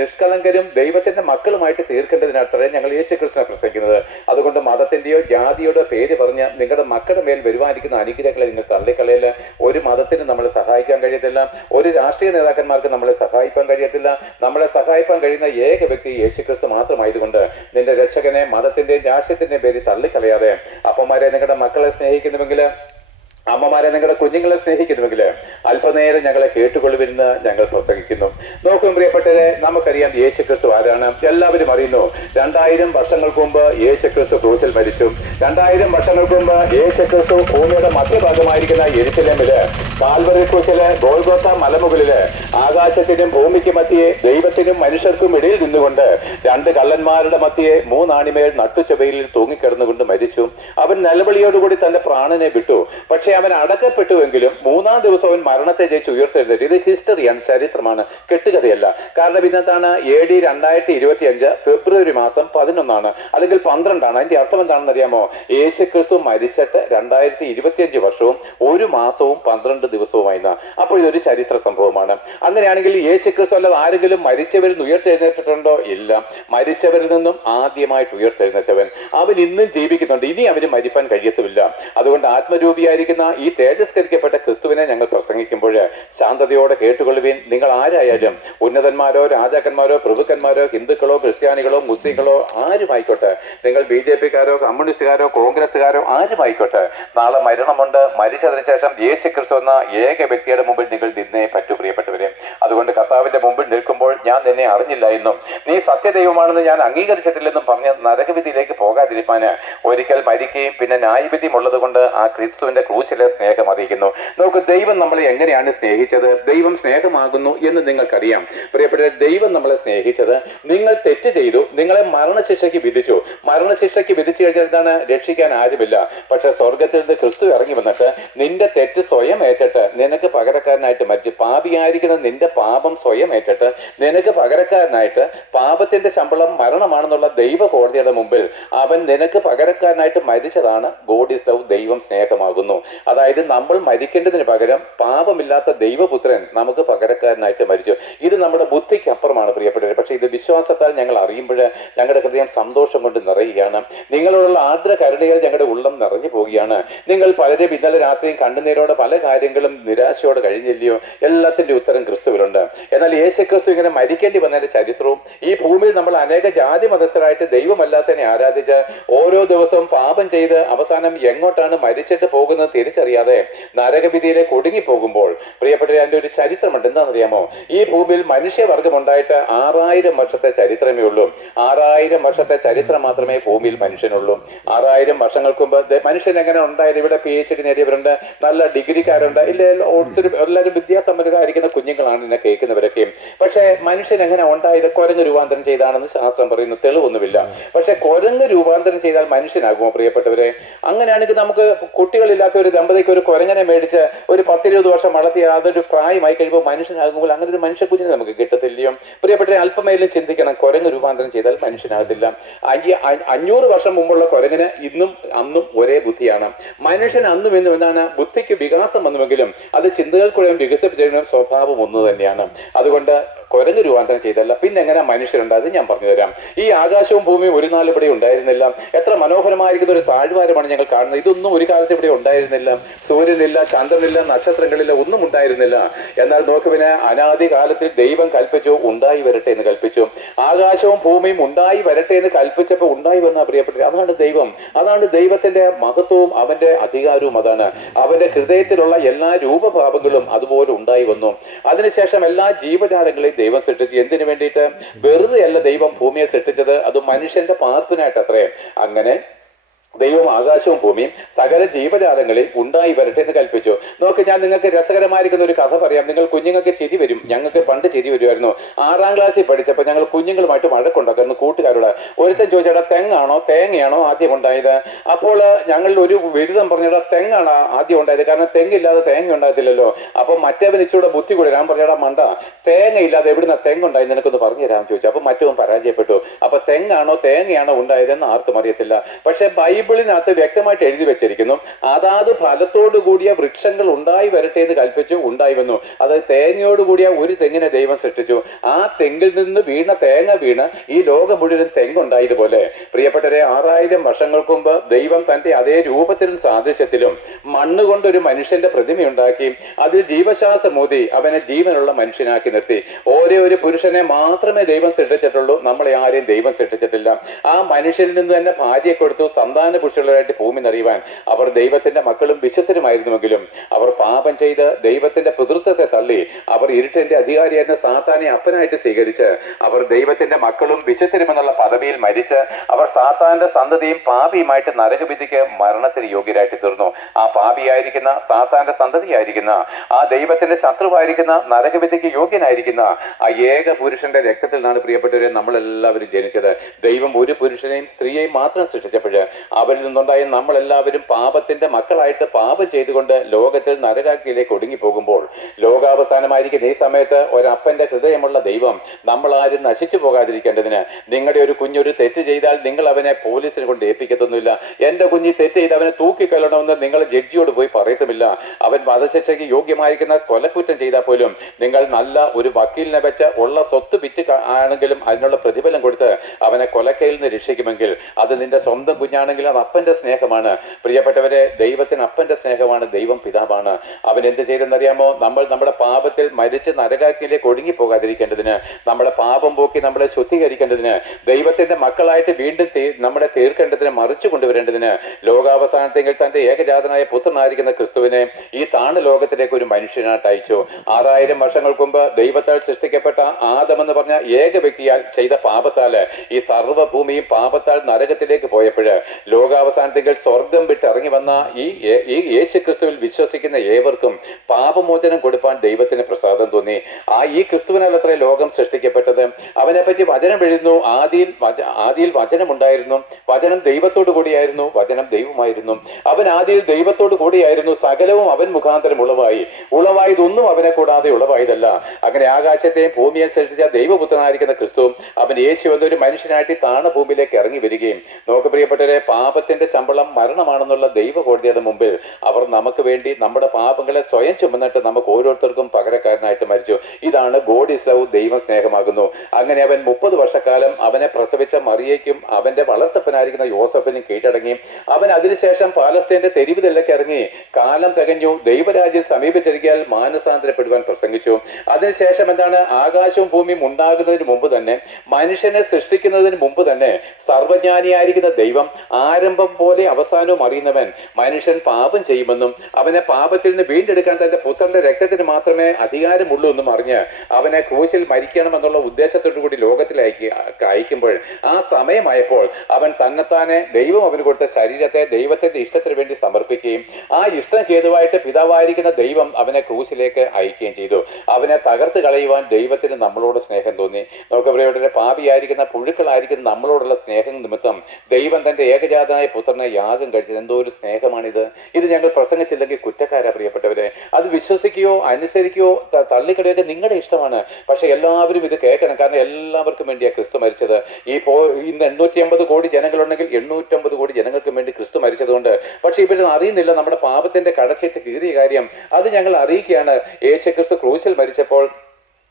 നിഷ്കളങ്കരും ദൈവത്തിന്റെ മക്കളുമായിട്ട് തീർക്കേണ്ടതിനത്രേ ഞങ്ങൾ യേശുക്രിസ്തുവിനെ പ്രസംഗിക്കുന്നത്. അതുകൊണ്ട് മതത്തിന്റെയോ ജാതിയോടോ പേര് പറഞ്ഞ് നിങ്ങളുടെ മക്കളുടെ മേൽ വരുവാനിരിക്കുന്ന അനുഗ്രഹങ്ങളെ നിങ്ങൾ തള്ളിക്കളയില്ല. ഒരു മതത്തിന് നമ്മളെ സഹായിക്കാൻ കഴിയത്തില്ല. ഒരു രാഷ്ട്രീയ നേതാക്കന്മാർക്ക് നമ്മളെ സഹായിക്കാൻ കഴിയത്തില്ല. നമ്മളെ സഹായിക്കാൻ കഴിയുന്ന ഏക വ്യക്തി യേശുക്രിസ്തു മാത്രമായതുകൊണ്ട് നിന്റെ രക്ഷകനെ മതത്തിന്റെയും രാഷ്ട്രീയത്തിന്റെയും പേര് തള്ളിക്കളയാതെ, അപ്പന്മാരെ നിങ്ങളുടെ മക്കളെ സ്നേഹിക്കുന്നുവെങ്കിൽ, അമ്മമാരെ നിങ്ങളുടെ കുഞ്ഞുങ്ങളെ സ്നേഹിക്കുന്നുവെങ്കിൽ അല്പനേരം ഞങ്ങളെ കേട്ടുകൊള്ളുവിരുന്ന് ഞങ്ങൾ പ്രസംഗിക്കുന്നു. നോക്കും പ്രിയപ്പെട്ടവരെ, നമുക്കറിയാം യേശുക്രിസ്തു ആരാണ്. എല്ലാവരും അറിയുന്നു. 2000 വർഷങ്ങൾക്ക് മുമ്പ് യേശുക്രിസ്തു ക്രൂശിൽ മരിച്ചു. 2000 വർഷങ്ങൾക്ക് മുമ്പ് യേശുക്രിസ്തു ഭൂമിയുടെ മധ്യഭാഗമായിരിക്കുന്ന യെരുശലേമില് കാൽവറി ക്രൂശില് ഗോൽഗോഥ മലമുകളില് ആകാശത്തിനും ഭൂമിക്ക് മധ്യേ ദൈവത്തിനും മനുഷ്യർക്കും ഇടയിൽ നിന്നുകൊണ്ട് 2 കള്ളന്മാരുടെ മധ്യേ 3 ആണിമേൽ നട്ടുചൊവ്വയിൽ തൂങ്ങിക്കിടന്നുകൊണ്ട് മരിച്ചു. അവൻ നിലവിളിയോടുകൂടി തന്റെ പ്രാണനെ വിട്ടു. പക്ഷെ അവൻ അടക്കപ്പെട്ടുവെങ്കിലും 3-ാം ദിവസം അവൻ മരണത്തെ ജയിച്ച് ഉയർത്തെഴുന്നേറ്റു. ഇത് ഹിസ്റ്ററിയാണ്, ചരിത്രമാണ്, കെട്ടുകഥയല്ല. കാരണം ഇന്നത്താണ് AD 2025 ഫെബ്രുവരി മാസം 11 അല്ലെങ്കിൽ 12. അതിന്റെ അർത്ഥം എന്താണെന്ന് അറിയാമോ? യേശുക്രിസ്തു മരിച്ചിട്ട് 2025 വർഷവും 1 മാസവും 12 ദിവസവുമായി. അപ്പോൾ ഇതൊരു ചരിത്ര സംഭവമാണ്. അങ്ങനെയാണെങ്കിൽ യേശുക്രിസ്തു അല്ലാതെ ആരെങ്കിലും മരിച്ചവരിൽ നിന്ന് ഉയർത്തെഴുന്നേറ്റിട്ടുണ്ടോ? ഇല്ല. മരിച്ചവരിൽ നിന്നും ആദ്യമായിട്ട് ഉയർത്തെഴുന്നേറ്റവൻ അവൻ ഇന്നും ജീവിക്കുന്നുണ്ട്. ഇനി അവന് മരിപ്പാൻ കഴിയത്തുമില്ല. അതുകൊണ്ട് ആത്മരൂപിയായിരിക്കുന്ന ഈ തേജസ്കരിക്കപ്പെട്ട ക്രിസ്തുവിനെ ഞങ്ങൾ പ്രസംഗിക്കുമ്പോൾ ശാന്തതയോടെ കേട്ടുകൊള്ളുവിൻ. നിങ്ങൾ ആരായാലും, ഉന്നതന്മാരോ രാജാക്കന്മാരോ പ്രഭുക്കന്മാരോ ഹിന്ദുക്കളോ ക്രിസ്ത്യാനികളോ മുസ്ലിങ്ങളോ ആരുമായിക്കോട്ടെ, നിങ്ങൾ BJP-കാരോ കമ്മ്യൂണിസ്റ്റുകാരോ കോൺഗ്രസ്സുകാരോ ആരുമായിക്കോട്ടെ, നാളെ മരണമുണ്ട്. മരിച്ചതിന് ശേഷം യേശുക്രിസ്തു എന്ന ഏക വ്യക്തിയുടെ മുമ്പിൽ നിങ്ങൾ നിന്നേ പറ്റൂ പ്രിയപ്പെട്ടവരെ. അതുകൊണ്ട് കർത്താവിന്റെ മുമ്പിൽ നിൽക്കുമ്പോൾ ഞാൻ നിന്നെ അറിഞ്ഞില്ല എന്നും നീ സത്യദൈവമാണെന്ന് ഞാൻ അംഗീകരിച്ചിട്ടില്ലെന്നും പറഞ്ഞ് നരകവിധിയിലേക്ക് പോകാതിരിപ്പാന് ഒരിക്കൽ മരിക്കുകയും പിന്നെ ന്യായവിധിയും ഉള്ളത് കൊണ്ട് ആ ക്രിസ്തുവിന്റെ ക്രൂശിലെ സ്നേഹം അറിയിക്കുന്നു. നമുക്ക് ദൈവം നമ്മളെ എങ്ങനെയാണ് സ്നേഹിച്ചത്? ദൈവം സ്നേഹമാകുന്നു എന്ന് നിങ്ങൾക്കറിയാം പ്രിയപ്പെട്ടവരെ. ദൈവം നമ്മളെ സ്നേഹിച്ചത്, നിങ്ങൾ തെറ്റ് ചെയ്തു, നിങ്ങളെ മരണശിക്ഷയ്ക്ക് വിധിച്ചു. മരണശിക്ഷയ്ക്ക് വിധിച്ചു കഴിഞ്ഞാൽ എന്താണ്? രക്ഷിക്കാൻ ആരുമില്ല. പക്ഷെ സ്വർഗത്തിൽ നിന്ന് ക്രിസ്തു ഇറങ്ങി വന്നിട്ട് നിന്റെ തെറ്റ് സ്വയം ഏറ്റിട്ട് നിനക്ക് പകരക്കാരനായിട്ട് മരിച്ചു. പാപിയായിരിക്കുന്ന നിന്റെ പാപം സ്വയം ഏറ്റിട്ട് നിനക്ക് പകരക്കാരനായിട്ട്, പാപത്തിന്റെ ശമ്പളം മരണമാണെന്നുള്ള ദൈവ കോടതിയുടെ മുമ്പിൽ അവൻ നിനക്ക് പകരക്കാരനായിട്ട് മരിച്ചതാണ് ഗോഡ് ഈസ് ലവ്, ദൈവം സ്നേഹമാകുന്നു. അതായത് നമ്മൾ മരിക്കേണ്ടതിന് പകരം പാപമില്ലാത്ത ദൈവപുത്രൻ നമുക്ക് പകരക്കാരനായിട്ട് മരിച്ചു. ഇത് നമ്മുടെ ബുദ്ധിക്ക് അപ്പുറമാണ് പ്രിയപ്പെട്ടവരെ. പക്ഷെ ഇത് വിശ്വാസത്താൽ ഞങ്ങൾ അറിയുമ്പോൾ ഞങ്ങളുടെ ഹൃദയം സന്തോഷം കൊണ്ട് നിറയുകയാണ്. നിങ്ങളോടുള്ള ആർദ്ര കരുണയിൽ ഞങ്ങളുടെ ഉള്ളം നിറഞ്ഞു പോവുകയാണ്. നിങ്ങൾ പലരും ഇന്നലെ രാത്രിയും കണ്ണുനീരോടെ പല കാര്യങ്ങളും നിരാശയോടെ കഴിഞ്ഞില്ലയോ? എല്ലാത്തിന്റെ ഉത്തരം ക്രിസ്തുവിലുണ്ട്. എന്നാൽ യേശുക്രിസ്തു ഇങ്ങനെ മരിക്കേണ്ടി വന്നതിന്റെ ചരിത്രവും ഈ ഭൂമിയിൽ നമ്മൾ അനേക ജാതി മതസ്ഥരായിട്ട് ദൈവമല്ലാത്തതിനെ ആരാധിച്ച് ഓരോ ദിവസവും പാപം ചെയ്ത് അവസാനം എങ്ങോട്ടാണ് മരിച്ചിട്ട് പോകുന്നത് തിരിച്ചറിയാതെ നരകവിധിയിലേക്ക് ഒടുങ്ങിപ്പോകുമ്പോൾ പ്രിയപ്പെട്ട അതിന്റെ ഒരു ചരിത്രമുണ്ട്. എന്താണെന്നറിയാമോ? ഈ ഭൂമിയിൽ മനുഷ്യവർഗം ഉണ്ടായിട്ട് 6000 വർഷത്തെ ചരിത്രമേ ഉള്ളൂ. 6000 വർഷത്തെ ചരിത്രം മാത്രമേ ഭൂമിയിൽ മനുഷ്യനുള്ളൂ. 6000 വർഷങ്ങൾക്ക് മുമ്പ് മനുഷ്യൻ എങ്ങനെ ഉണ്ടായത്? ഇവിടെ PhD നേടിയവരുണ്ട്, നല്ല ഡിഗ്രിക്കാരുണ്ട്, ഇല്ല ഒത്തിരി എല്ലാവരും വിദ്യാസമ്പന്നരായിരിക്കുന്ന കുഞ്ഞുങ്ങളാണ് എന്നെ കേൾക്കുന്നവരൊക്കെയും. പക്ഷേ മനുഷ്യൻ എങ്ങനെ ഉണ്ടായത്? കുരങ്ങ് രൂപാന്തരം ചെയ്താണെന്ന് ശാസ്ത്രം പറയുന്നു. തെളിവൊന്നുമില്ല. പക്ഷെ കുരങ്ങ് രൂപാന്തരം ചെയ്താൽ മനുഷ്യനാകുമോ പ്രിയപ്പെട്ടവരെ? അങ്ങനെയാണെങ്കിൽ നമുക്ക് കുട്ടികളില്ലാത്ത ഒരു ദമ്പതിക്ക് ഒരു കുരങ്ങനെ മേടിച്ച് ഒരു 10-20 വർഷം വളർത്തി അതൊരു പ്രായമായി കഴിയുമ്പോൾ മനുഷ്യനാകുമ്പോൾ അങ്ങനെ ഒരു മനുഷ്യ കുഞ്ഞിനെ നമുക്ക് കിട്ടത്തില്ലയോ പ്രിയപ്പെട്ടവരെ? അല്പമേലും ചിന്തിക്കണം. കുരങ്ങ് രൂപാന്തരം ചെയ്താൽ മനുഷ്യനാകത്തില്ല. 500 വർഷം മുമ്പുള്ള കുരങ്ങിന് ഇന്നും അന്നും ഒരേ ബുദ്ധിയാണ്. മനുഷ്യൻ അന്നും ഇന്നും എന്താണ്? ബുദ്ധിക്ക് വികാസം വന്നുവെങ്കിലും അത് ചിന്തകൾക്കുള്ള വികസിപ്പിച്ച സ്വഭാവം ഒന്ന് തന്നെയാണ്. അതുകൊണ്ട് കുരങ്ങ് രൂപാന്തരം ചെയ്തല്ല. പിന്നെ എങ്ങനെ മനുഷ്യരുണ്ടായത് ഞാൻ പറഞ്ഞുതരാം. ഈ ആകാശവും ഭൂമിയും ഒരു നാൾ ഇവിടെ ഉണ്ടായിരുന്നില്ല. എത്ര മനോഹരമായിരിക്കുന്ന ഒരു താഴ്വാരമാണ് ഞങ്ങൾ കാണുന്നത്. ഇതൊന്നും ഒരു കാലത്ത് ഇവിടെ ഉണ്ടായിരുന്നില്ല. സൂര്യനില്ല, ചന്ദ്രനില്ല, നക്ഷത്രങ്ങളില്ല, ഒന്നും ഉണ്ടായിരുന്നില്ല. എന്നാൽ നോക്കുവിന് അനാദി കാലത്തിൽ ദൈവം കൽപ്പിച്ചു, ഉണ്ടായി വരട്ടെ എന്ന് കൽപ്പിച്ചു. ആകാശവും ഭൂമിയും ഉണ്ടായി വരട്ടെ എന്ന് കൽപ്പിച്ചപ്പോൾ ഉണ്ടായി വന്ന പ്രിയപ്പെട്ടത് അതാണ് ദൈവം. അതാണ് ദൈവത്തിന്റെ മഹത്വവും അവന്റെ അധികാരവും. അതാണ് അവന്റെ ഹൃദയത്തിലുള്ള എല്ലാ രൂപഭാവങ്ങളും അതുപോലെ ഉണ്ടായി വന്നു. അതിനുശേഷം എല്ലാ ജീവജാലങ്ങളെയും ദൈവം സൃഷ്ടിച്ചു. എന്തിനു വേണ്ടിയിട്ട്? വെറുതെ അല്ല ദൈവം ഭൂമിയെ സൃഷ്ടിച്ചത്, അത് മനുഷ്യന്റെ പാർപ്പിനായിട്ട് അത്രേ. അങ്ങനെ ദൈവം ആകാശവും ഭൂമിയും സകല ജീവജാലങ്ങളിൽ ഉണ്ടായി വരട്ടെ എന്ന് കൽപ്പിച്ചു. നോക്ക്, ഞാൻ നിങ്ങൾക്ക് രസകരമായിരിക്കുന്ന ഒരു കഥ പറയാം. നിങ്ങൾ കുഞ്ഞുങ്ങൾക്ക് ചിരി വരും. ഞങ്ങൾക്ക് പണ്ട് ചിരി വരുമായിരുന്നു. 6ാം ക്ലാസ്സിൽ പഠിച്ചപ്പോൾ ഞങ്ങൾ കുഞ്ഞുങ്ങളുമായിട്ട് വഴക്കുണ്ടാക്കുന്നു കൂട്ടുകാരോട്. ഒരുത്തൻ ചോദിച്ചാൽ തെങ്ങാണോ തേങ്ങയാണോ ആദ്യം ഉണ്ടായത്? അപ്പോൾ ഞങ്ങൾ ഒരു ബിരുദം പറഞ്ഞാൽ തെങ്ങാണ് ആദ്യം ഉണ്ടായത്, കാരണം തെങ്ങില്ലാതെ തേങ്ങ ഉണ്ടാകത്തില്ലല്ലോ. അപ്പൊ മറ്റവൻ ഇച്ചിലൂടെ ബുദ്ധി കൂടെ ഞാൻ പറഞ്ഞാ മണ്ട, തേങ്ങ ഇല്ലാതെ എവിടുന്ന തെങ്ങുണ്ടായി നിനക്കൊന്ന് പറഞ്ഞു തരാമെന്ന് ചോദിച്ചു. അപ്പൊ മറ്റവൻ പരാജയപ്പെട്ടു. അപ്പൊ തെങ്ങാണോ തേങ്ങയാണോ ഉണ്ടായതെന്ന് ആർക്കും അറിയത്തില്ല. പക്ഷെ ബൈബിളിനകത്ത് വ്യക്തമായിട്ട് എഴുതി വെച്ചിരിക്കുന്നു, അതാത് ഫലത്തോടു കൂടിയ വൃക്ഷങ്ങൾ ഉണ്ടായി വരട്ടെ എന്ന് കൽപ്പിച്ചു, ഉണ്ടായി വന്നു. അതായത് തേങ്ങയോട് കൂടിയ ഒരു തെങ്ങിനെ ദൈവം സൃഷ്ടിച്ചു. ആ തെങ്ങിൽ നിന്ന് വീണ തേങ്ങ വീണ് ഈ ലോകം മുഴുവൻ തെങ്ങുണ്ടായതുപോലെ പ്രിയപ്പെട്ടവരെ 6000 വർഷങ്ങൾക്ക് മുമ്പ് ദൈവം തന്റെ അതേ രൂപത്തിലും സാദൃശ്യത്തിലും മണ്ണ് കൊണ്ടൊരു മനുഷ്യന്റെ പ്രതിമയുണ്ടാക്കി അതിൽ ജീവശ്വാസം ഊതി അവനെ ജീവനുള്ള മനുഷ്യനാക്കി നിർത്തി. ഒരേ ഒരു പുരുഷനെ മാത്രമേ ദൈവം സൃഷ്ടിച്ചിട്ടുള്ളൂ. നമ്മളെ ആരെയും ദൈവം സൃഷ്ടിച്ചിട്ടില്ല. ആ മനുഷ്യരിൽ നിന്ന് തന്നെ ഭാര്യയെ കൊടുത്തു സന്താന പുരുഷന്മാരായിട്ട് ഭൂമി നിറയുവാൻ. അവർ ദൈവത്തിന്റെ മക്കളും വിശുദ്ധരുമായിരുന്നുവെങ്കിലും അവർ പാപം ചെയ്ത് ദൈവത്തിന്റെ പിതൃത്വത്തെ തള്ളി അവർ ഇരുട്ടിന്റെ അധികാരിയായിരുന്ന സാത്താനെ അപ്പനായിട്ട് സ്വീകരിച്ച് അവർ ദൈവത്തിന്റെ മക്കളും വിശുദ്ധരുമെന്നുള്ള പദവിയിൽ മരിച്ച് അവർ സാത്താന്റെ സന്തതിയും പാപിയുമായിട്ട് നരകവിധിക്ക് മരണത്തിന് യോഗ്യരായിട്ട് തീർന്നു. ആ പാപിയായിരിക്കുന്ന സാത്താന്റെ സന്തതിയായിരിക്കുന്ന ആ ദൈവത്തിന്റെ ശത്രുവായിരിക്കുന്ന നരകവിധിക്ക് യോഗ്യനായിരിക്കുന്ന ആ ഏക പുരുഷന്റെ രക്തത്തിൽ നിന്നാണ് പ്രിയപ്പെട്ടവരെ നമ്മളെല്ലാവരും ജനിച്ചത്. ദൈവം ഒരു പുരുഷനെയും സ്ത്രീയെയും മാത്രം സൃഷ്ടിച്ചപ്പോൾ അവരിൽ നിന്നുണ്ടായ നമ്മളെല്ലാവരും പാപത്തിന്റെ മക്കളായിട്ട് പാപം ചെയ്തുകൊണ്ട് ലോകത്തിൽ നരകാഗ്നിയിലേക്ക് ഒടുങ്ങിപ്പോകുമ്പോൾ ലോകാവസാനമായിരിക്കുന്ന ഈ സമയത്ത് ഒരപ്പന്റെ ഹൃദയമുള്ള ദൈവം നമ്മളാരും നശിച്ചു പോകാതിരിക്കേണ്ടതിന് നിങ്ങളുടെ ഒരു കുഞ്ഞൊരു തെറ്റ് ചെയ്താൽ നിങ്ങൾ അവനെ പോലീസിനെ കൊണ്ട് ഏൽപ്പിക്കത്തൊന്നുമില്ല. എന്റെ കുഞ്ഞി തെറ്റ് ചെയ്ത് അവനെ തൂക്കിക്കൊല്ലണമെന്ന് നിങ്ങൾ ജഡ്ജിയോട് പോയി പറയത്തുമില്ല. അവൻ വധശിക്ഷയ്ക്ക് യോഗ്യമായിരിക്കുന്ന കൊലക്കുറ്റം ചെയ്താൽ പോലും നിങ്ങൾ നല്ല ഒരു വക്കീലിനെ വെച്ച് ഉള്ള സ്വത്ത് വിറ്റ് ആണെങ്കിലും അതിനുള്ള പ്രതിഫലം കൊടുത്ത് അവനെ കൊലക്കയിൽ നിന്ന് രക്ഷിക്കുമെങ്കിൽ അത് നിന്റെ സ്വന്തം കുഞ്ഞാണെങ്കിൽ അത് അപ്പന്റെ സ്നേഹമാണ്. പ്രിയപ്പെട്ടവരെ, ദൈവത്തിന് അപ്പന്റെ സ്നേഹമാണ്, ദൈവം പിതാവാണ്. അവൻ എന്ത് ചെയ്തെന്നറിയാമോ? നമ്മൾ നമ്മുടെ പാപത്തിൽ മരിച്ച് നരകാഗ്നിയിലേക്ക് ഒടുങ്ങിപ്പോകാതിരിക്കേണ്ടതിന്, നമ്മുടെ പാപം പോക്കി നമ്മളെ ശുദ്ധീകരിക്കേണ്ടതിന്, ദൈവത്തിന്റെ മക്കളായിട്ട് വീണ്ടും നമ്മളെ തീർക്കേണ്ടതിന്, മറിച്ചു കൊണ്ടുവരേണ്ടതിന് ലോകാവസാനത്തെങ്കിൽ തന്റെ ഏകജാതനായ പുത്രനായിരിക്കുന്ന ക്രിസ്തുവിനെ ഈ താണ ലോകത്തിലേക്ക് ഒരു മനുഷ്യനായിട്ട് അയച്ചു. 6000 വർഷങ്ങൾക്ക് മുമ്പ് ദൈവത്താൽ സൃഷ്ടിക്കപ്പെട്ട ആദമെന്ന് പറഞ്ഞ ഏക വ്യക്തിയാൽ ചെയ്ത പാപത്താല് ഈ സർവ്വഭൂമിയും പാപത്താൽ നരകത്തിലേക്ക് പോയപ്പോഴ് ലോകാവസാനത്തെങ്കിൽ സ്വർഗം വിട്ട് ഇറങ്ങി വന്ന ഈ യേശു ക്രിസ്തുവിൽ വിശ്വസിക്കുന്ന ഏവർക്കും പാപമോചനം കൊടുപ്പാൻ ദൈവത്തിന് പ്രസാദം തോന്നി. ഈ ക്രിസ്തുവിനാൽ അത്ര ലോകം സൃഷ്ടിക്കപ്പെട്ടത്. അവനെ പറ്റി വചനം എഴുതുന്നു, ആദിയിൽ വചനമുണ്ടായിരുന്നു, വചനം ദൈവത്തോടു കൂടിയായിരുന്നു, വചനം ദൈവമായിരുന്നു. അവൻ ആദിയിൽ ദൈവത്തോടു കൂടിയായിരുന്നു, സകലവും അവൻ മുഖാന്തരം ഉളവായതൊന്നും അവനെ കൂടാതെ ഉളവായതല്ല. അങ്ങനെ ആകാശത്തെയും ഭൂമിയെ സൃഷ്ടിച്ച ദൈവപുത്രനായിരിക്കുന്ന ക്രിസ്തു അവൻ യേശു എന്നൊരു മനുഷ്യനായിട്ട് താണ ഭൂമിയിലേക്ക് ഇറങ്ങി വരികയും, നോക്ക് പ്രിയപ്പെട്ടവരെ, പാപത്തിന്റെ ശമ്പളം മരണമാണെന്നുള്ള ദൈവകോടതിയുടെ മുമ്പിൽ അവർ നമുക്ക് വേണ്ടി നമ്മുടെ പാപങ്ങളെ സ്വയം ചുമന്നിട്ട് നമുക്ക് ഓരോരുത്തർക്കും പകരക്കാരനായിട്ട് മരിച്ചു. ഇതാണ് ഗോഡ് ഈസ് ലവ്, ദൈവം സ്നേഹമാകുന്നു. അങ്ങനെ അവൻ 30 വർഷക്കാലം അവനെ പ്രസവിച്ച മറിയയ്ക്കും അവന്റെ വളർത്തപ്പനായിരിക്കുന്ന യോസഫിനും കീഴടങ്ങി. അവൻ അതിനുശേഷം പാലസ്തീന്റെ തെരുവിലേക്ക് ഇറങ്ങി. കാലം തികഞ്ഞു, ദൈവരാജ്യം സമീപിച്ചിരിക്കാൻ മാനസാന്തരപ്പെടുവാൻ പ്രസംഗിച്ചു. അതിനുശേഷം എന്താണ്? ആകാശവും ഭൂമിയും ഉണ്ടാകുന്നതിന് മുമ്പ് തന്നെ, മനുഷ്യനെ സൃഷ്ടിക്കുന്നതിന് മുമ്പ് തന്നെ സർവജ്ഞാനിയായിരിക്കുന്ന ദൈവം ആരംഭം പോലെ അവസാനവും അറിയുന്നവൻ മനുഷ്യൻ പാപം ചെയ്യുമെന്നും അവനെ പാപത്തിൽ നിന്ന് വീണ്ടെടുക്കാൻ തന്റെ പുത്രന്റെ രക്തത്തിന് മാത്രമേ അധികാരമുള്ളൂ എന്നും അറിഞ്ഞ് അവനെ ക്രൂശിൽ മരിക്കണമെന്നുള്ള ഉദ്ദേശത്തോടു കൂടി ലോകത്തിലേക്ക് അയക്കുമ്പോൾ, ആ സമയമായപ്പോൾ അവൻ തന്നെത്താനെ ദൈവം അവന് കൊടുത്ത ശരീരത്തെ ദൈവത്തിന്റെ ഇഷ്ടത്തിന് വേണ്ടി സമർപ്പിക്കുകയും ആ ഇഷ്ടം ഹേതുവായിട്ട് പിതാവായിരിക്കുന്ന ദൈവം അവനെ ക്രൂശിലേക്ക് അയക്കുകയും ചെയ്തു. അവനെ തകർത്ത് കളയുവാൻ ദൈവത്തിന് നമ്മളോട് സ്നേഹം തോന്നി. നമുക്ക് ഇവിടെ പാപിയായിരിക്കുന്ന പുഴുക്കളായിരിക്കുന്ന നമ്മളോടുള്ള സ്നേഹം നിമിത്തം ദൈവം തന്റെ ഏകജാതനായ പുത്രനെ യാഗം കഴിച്ചത്. എന്തോ ഒരു സ്നേഹമാണിത്! ഇത് ഞങ്ങൾ പ്രസംഗിച്ചില്ലെങ്കിൽ കുറ്റക്കാരാ പ്രിയപ്പെട്ടവരെ. അത് വിശ്വസിക്കുകയോ അനുസരിക്കുകയോ തള്ളിക്കളയൊക്കെ നിങ്ങളുടെ ഇഷ്ടമാണ്. പക്ഷെ എല്ലാവരും ഇത് കേൾക്കണം. കാരണം എല്ലാവർക്കും വേണ്ടിയാണ് ക്രിസ്തു മരിച്ചത്. ഇന്ന് 850 കോടി ജനങ്ങളുണ്ടെങ്കിൽ 850 കോടി ജനങ്ങൾക്ക് വേണ്ടി ക്രിസ്തു മരിച്ചതുകൊണ്ട്. പക്ഷെ ഇവരൊന്നും അറിയുന്നില്ല നമ്മുടെ പാപത്തിന്റെ കടച്ചേറ്റ് കീറിയ കാര്യം. അത് ഞങ്ങൾ അറിയിക്കുകയാണ്. യേശുക്രിസ്തു ക്രൂശിൽ മരിച്ചപ്പോൾ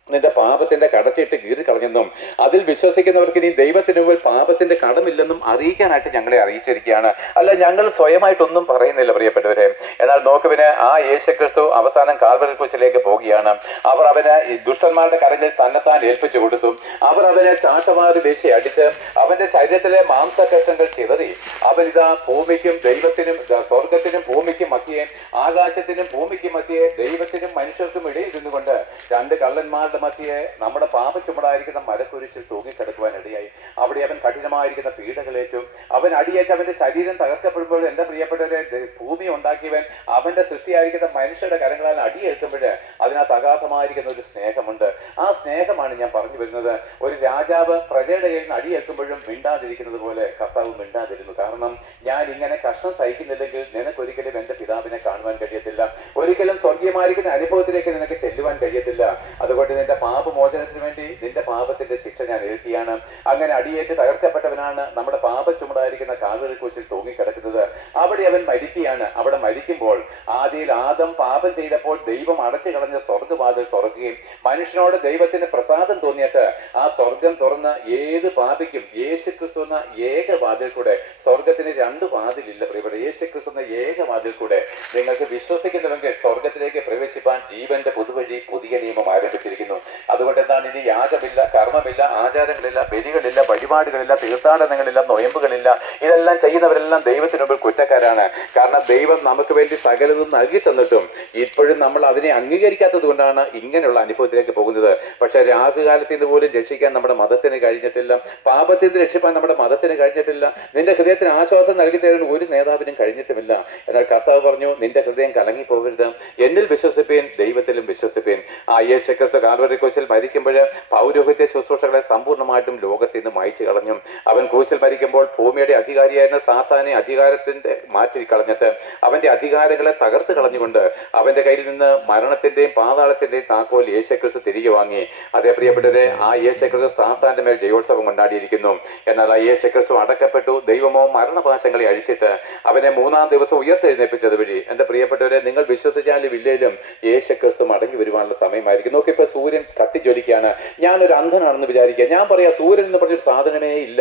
നിന്റെ പാപത്തിന്റെ കടച്ചിട്ട് കീറിക്കളഞ്ഞെന്നും അതിൽ വിശ്വസിക്കുന്നവർക്ക് ഇനി ദൈവത്തിന് മുമ്പിൽ പാപത്തിന്റെ കടമില്ലെന്നും അറിയിക്കാനായിട്ട് ഞങ്ങളെ അറിയിച്ചിരിക്കുകയാണ്. അല്ല, ഞങ്ങൾ സ്വയമായിട്ടൊന്നും പറയുന്നില്ല പ്രിയപ്പെട്ടവരെ. എന്നാൽ നോക്കുവിന് ആ യേശുക്രിസ്തു അവസാനം കാൽവരി ക്രൂശിലേക്ക് പോവുകയാണ്. അവർ അവനെ ദുഷ്ടന്മാരുടെ കരങ്ങളിൽ തന്നെത്താൻ ഏൽപ്പിച്ചു കൊടുത്തു. അവർ അവനെ ചാട്ടവാറ് വീശി അടിച്ച് അവന്റെ ശരീരത്തിലെ മാംസകഷ്ണങ്ങൾ ചിതറി അവനിതാ ഭൂമിക്കും ദൈവത്തിനും, സ്വർഗത്തിനും ഭൂമിക്കും മധ്യേ, ആകാശത്തിനും ഭൂമിക്കും മധ്യേ, ദൈവത്തിനും മനുഷ്യർക്കും ഇടയിൽ നിന്നുകൊണ്ട് രണ്ട് കള്ളന്മാരുടെ മധ്യേ നമ്മുടെ പാപച്ചുമടായിരിക്കുന്ന മരക്കുരിശിൽ തൂങ്ങിക്കിടക്കുവാൻ ഇടയായി. അവിടെ അവൻ കഠിനമായിരിക്കുന്ന പീഡകളേറ്റും. അവൻ അടിയേറ്റ് അവന്റെ ശരീരം തകർക്കപ്പെടുമ്പോൾ എന്റെ പ്രിയപ്പെട്ടവരെ, ഭൂമി ഉണ്ടാക്കിയവൻ അവന്റെ സൃഷ്ടിയായിരിക്കുന്ന മനുഷ്യരുടെ കരങ്ങളാൽ അടിയേൽക്കുമ്പോൾ അതിനകത്ത് അഗാധമായിരിക്കുന്ന ഒരു സ്നേഹമുണ്ട്. ആ സ്നേഹമാണ് ഞാൻ പറഞ്ഞു വരുന്നത്. ഒരു രാജാവ് പ്രജയുടെ കയ്യിൽ നിന്ന് അടിയേൽക്കുമ്പോഴും മിണ്ടാതിരിക്കുന്നത് പോലെ കർത്താവ് മിണ്ടാതിരുന്നു. കാരണം ഞാൻ ഇങ്ങനെ കഷ്ടം സഹിക്കുന്നില്ലെങ്കിൽ നിനക്കൊരിക്കലും എന്റെ പിതാവിനെ കാണുവാൻ കഴിയത്തില്ല. ഒരിക്കലും സ്വർഗീയമായിരിക്കുന്ന അനുഭവത്തിലേക്ക് നിനക്ക് ചെല്ലുവാൻ കഴിയത്തില്ല. അതുകൊണ്ട് നിന്റെ പാപമോചനത്തിന് വേണ്ടി നിന്റെ പാപത്തിന്റെ ശിക്ഷ ഞാൻ ഏൽക്കുകയാണ്. അങ്ങനെ അടിയേറ്റ് തകർക്കപ്പെട്ടവനാണ് നമ്മുടെ പാപ ചുമടായിരിക്കുന്ന കാൽവരി ക്രൂശിൽ തൂങ്ങിക്കിടക്കുന്നത്. അവിടെ അവൻ മരിക്കുകയാണ്. അവിടെ മരിക്കുമ്പോൾ ആദിയിൽ ആദം പാപം ചെയ്തപ്പോൾ ദൈവം അടച്ചു കളഞ്ഞ സ്വർഗ്ഗവാതിൽ തുറക്കുകയും മനുഷ്യനോട് ദൈവത്തിന് പ്രസാദം തോന്നിയിട്ട് ആ സ്വർഗം തുറന്ന് ഏത് പാപിക്കും യേശുക്രിസ്തു എന്ന ഏക വാതിൽ കൂടെ, സ്വർഗത്തിന് 2 വാതിലില്ല പ്രിയപ്പെട്ട, യേശുക്രിസ്തു എന്ന ഏക വാതിൽ കൂടെ നിങ്ങൾക്ക് വിശ്വസിക്കുന്നുവെങ്കിൽ സ്വർഗത്തിലേക്ക് പ്രവേശിപ്പാൻ ജീവന്റെ പുതുവഴി, പുതിയ നിയമം ആരംഭിച്ചിരിക്കുന്നു. അതുകൊണ്ട് എന്താണ്? ഇനി യാഗമില്ല, കർമ്മമില്ല, ആചാരങ്ങളില്ല, ബലികളില്ല, വഴിപാടുകളില്ല, തീർത്ഥാടനങ്ങളില്ല, നൊയമ്പുകളില്ല. ഇതെല്ലാം ചെയ്യുന്നവരെല്ലാം ദൈവത്തിന് മുമ്പിൽ കുറ്റക്കാരാണ്. കാരണം ദൈവം നമുക്ക് വേണ്ടി സകലതും നൽകി തന്നിട്ടും ഇപ്പോഴും നമ്മൾ അതിനെ അംഗീകരിക്കാത്തത് കൊണ്ടാണ് ഇങ്ങനെയുള്ള അനുഭവത്തിലേക്ക് പോകുന്നത്. പക്ഷെ രാഹുകാലത്തിൽ നിന്ന് പോലും രക്ഷിക്കാൻ നമ്മുടെ മതത്തിന് കഴിഞ്ഞിട്ടില്ല. പാപത്തിൽ നിന്ന് രക്ഷിപ്പാൻ നമ്മുടെ മതത്തിന് കഴിഞ്ഞിട്ടില്ല. നിന്റെ ഹൃദയത്തിന് ആശ്വാസം നൽകി തരാൻ ഒരു നേതാവിനും കഴിഞ്ഞിട്ടുമില്ല. എന്നാൽ കർത്താവ് പറഞ്ഞു, നിന്റെ ഹൃദയം കലങ്ങി പോകരുത്, എന്നിൽ വിശ്വസിപ്പീൻ, ദൈവത്തിലും വിശ്വസിപ്പീൻ. ആ യേശുക്രിസ്തു കാൽവരി ക്രൂശിൽ മരിക്കുമ്പോൾ പൗരോഹിത്യ ശുശ്രൂഷകളെ സമ്പൂർണ്ണമായിട്ടും ലോകത്തിൽ നിന്ന് മായ്ച്ചു കളഞ്ഞു. അവൻ ക്രൂശിൽ മരിക്കുമ്പോൾ ഭൂമിയുടെ അധികാരിയായിരുന്ന സാത്താനെ അധികാരത്തിന്റെ മാറ്റി കളഞ്ഞിട്ട് അവന്റെ അധികാരങ്ങളെ തകർത്ത് കളഞ്ഞുകൊണ്ട് അവന്റെ കയ്യിൽ നിന്ന് മരണത്തിന്റെയും പാതാളത്തിന്റെയും താക്കോൽ യേശുക്രിസ്തു തിരികെ വാങ്ങി. അതേ പ്രിയപ്പെട്ടവരെ, ആ യേശുക്രിസ്തു സാത്താന്റെ മേൽ ജയോത്സവം കൊണ്ടാടിയിരിക്കുന്നു. എന്നാൽ ആ യേശുക്രിസ്തു അടക്കപ്പെട്ടു. ദൈവമോ മരണപാശങ്ങളെ അഴിച്ചിട്ട് അവനെ 3-ാം ദിവസം ഉയർത്തെഴുന്നേൽപ്പിച്ചത് വഴി എന്റെ പ്രിയപ്പെട്ടവരെ, നിങ്ങൾ വിശ്വസിച്ചാലും ഇല്ലേലും യേശുക്രിസ്തു മടങ്ങി വരുവാനുള്ള സമയമായിരിക്കും. നോക്കിപ്പോ സൂര്യൻ കത്തിജ്വലിക്കുകയാണ്. ഞാനൊരു അന്ധനാണെന്ന് വിചാരിക്കുക. ഞാൻ പറയാം, സൂര്യൻ എന്ന് പറഞ്ഞൊരു സാധനമേ ഇല്ല.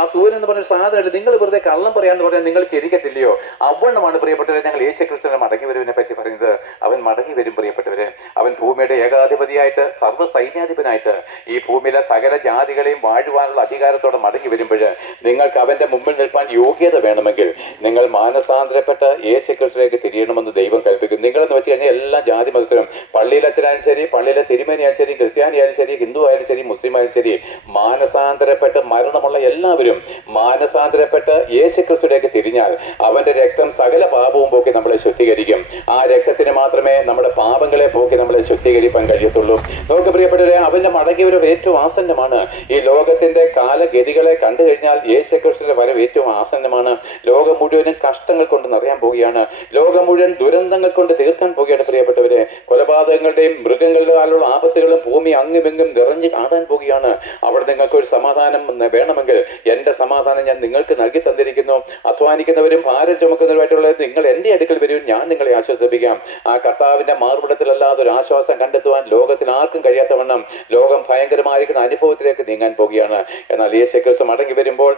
ആ സൂര്യൻ എന്ന് പറഞ്ഞൊരു സാധനമല്ല. നിങ്ങൾ വെറുതെ കള്ളം പറയാന്ന് പറഞ്ഞാൽ നിങ്ങൾ ചിരിക്കത്തില്ലയോ? അവണ്ണമാണ് പ്രിയപ്പെട്ടവരെ ഞങ്ങൾ യേശുക്രിസ്തുവിനെ മടങ്ങി വരുവിനെ പറ്റി പറയുന്നത്. അവൻ മടങ്ങി വരും പ്രിയപ്പെട്ടവരെ. അവൻ ഭൂമിയുടെ ഏകാധിപതിയായിട്ട്, സർവ്വ സൈന്യാധിപനായിട്ട് ഈ ഭൂമിയിലെ സകല ജാതികളെയും വാഴുവാനുള്ള അധികാരത്തോടെ മടങ്ങി വരുമ്പോൾ നിങ്ങൾക്ക് അവന്റെ മുമ്പിൽ നിൽപ്പാൻ യോഗ്യത വേണമെങ്കിൽ നിങ്ങൾ മാനസാന്തരപ്പെട്ട് യേശുക്രിസ്തുവിലേക്ക് തിരിയണമെന്ന് ദൈവം കൽപ്പിക്കും. നിങ്ങളെന്ന് വെച്ച് കഴിഞ്ഞാൽ എല്ലാ ജാതി മതത്തിലും, പള്ളിയിലച്ഛനായാലും ശരി, പള്ളിയിലെ തിരുമേനിയായാലും ശരി, ക്രിസ്ത്യാനിയായാലും ശരി, ഹിന്ദു ആയാലും ശരി, മുസ്ലിം ആയാലും ശരി, മാനസാന്തരപ്പെട്ട് മരണമുള്ള എല്ലാവരും മാനസാന്തരപ്പെട്ട് യേശുക്രിസ്തുവിലേക്ക് തിരിഞ്ഞാൽ അവന്റെ രക്തം സകല പാപവും പോക്കി നമ്മളെ ശുദ്ധീകരിക്കും. ആ രക്തത്തിന് മാത്രമേ നമ്മുടെ പാപങ്ങളെ പോക്കി നമ്മളെ ശുദ്ധീകരിക്കാൻ കഴിയത്തുള്ളൂ. നമുക്ക് പ്രിയപ്പെട്ടവരെ, അവന്റെ മടങ്ങിവരവ് ഏറ്റവും ആസന്നമാണ്. ഈ ലോകത്തിന്റെ കാലഗതികളെ കണ്ടു കഴിഞ്ഞാൽ യേശുക്രിസ്തുവിന്റെ വരവ് ഏറ്റവും ആസന്നമാണ്. ലോകം മുഴുവനും കഷ്ടങ്ങൾ കൊണ്ട് നിറയാൻ പോവുകയാണ്. ലോകം മുഴുവൻ ദുരന്തങ്ങൾ കൊണ്ട് തീർക്കാൻ പോവുകയാണ് പ്രിയപ്പെട്ടവരെ. കൊലപാതകങ്ങളുടെയും മൃഗങ്ങളുടെയും ആപത്തുകളും ഭൂമി അങ്ങുമെങ്ങും നിറഞ്ഞു കാണാൻ പോകുകയാണ്. അവിടെ നിങ്ങൾക്ക് ഒരു സമാധാനം വേണമെങ്കിൽ എൻ്റെ സമാധാനം ഞാൻ നിങ്ങൾക്ക് നൽകി തന്നിരിക്കുന്നു. അധ്വാനിക്കുന്നവരും ഭാരം ചുമക്കുന്നവരുമായിട്ടുള്ള നിങ്ങൾ എൻ്റെ അടുക്കൽ വരും, ഞാൻ നിങ്ങളെ ആശ്വസിപ്പിക്കാം. ആ കർത്താവിന്റെ മാർവിടത്തിലല്ലാതെ ഒരു ആശ്വാസം കണ്ടെത്തുവാൻ ലോകത്തിൽ ആർക്കും കഴിയാത്തവണ്ണം ലോകം ഭയങ്കരമായിരിക്കുന്ന അനുഭവത്തിലേക്ക് നീങ്ങാൻ പോകുകയാണ്. എന്നാൽ യേശുക്രിസ്തു മടങ്ങി വരുമ്പോൾ